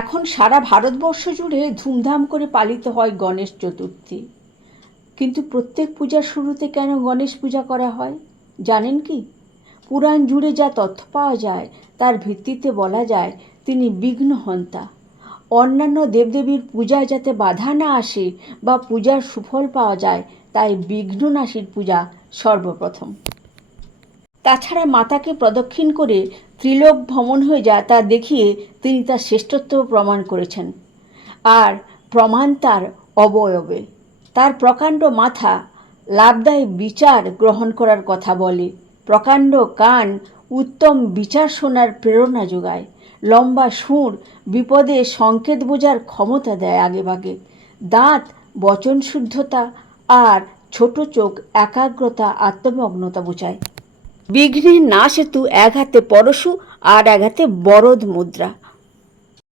এখন সারা ভারতবর্ষ জুড়ে ধুমধাম করে পালিত হয় গণেশ চতুর্থী। কিন্তু প্রত্যেক পূজার শুরুতে কেন গণেশ পূজা করা হয় জানেন কি? পুরাণ জুড়ে যা তথ্য পাওয়া যায় তার ভিত্তিতে বলা যায় তিনি বিঘ্নহন্তা। অন্যান্য দেবদেবীর পূজায় যাতে বাধা না আসে বা পূজার সুফল পাওয়া যায়, তাই বিঘ্ননাশীর পূজা সর্বপ্রথম। তাছাড়া মাতাকে প্রদক্ষিণ করে ত্রিলোক ভ্রমণ হয়ে যায় তা দেখিয়ে তিনি তার শ্রেষ্ঠত্ব প্রমাণ করেছেন। আর প্রমাণ তার অবয়বে। তার প্রকাণ্ড মাথা লাভদায়ী বিচার গ্রহণ করার কথা বলে, প্রকাণ্ড কান উত্তম বিচার শোনার প্রেরণা যোগায়, লম্বা সুর বিপদে সংকেত বোঝার ক্ষমতা দেয় আগেভাগে, দাঁত বচন শুদ্ধতা, আর ছোট চোখ একাগ্রতা আত্মমগ্নতা বোঝায়। বিঘ্নের নাশ হেতু এক হাতে পরশু আর এক হাতে বরদ মুদ্রা।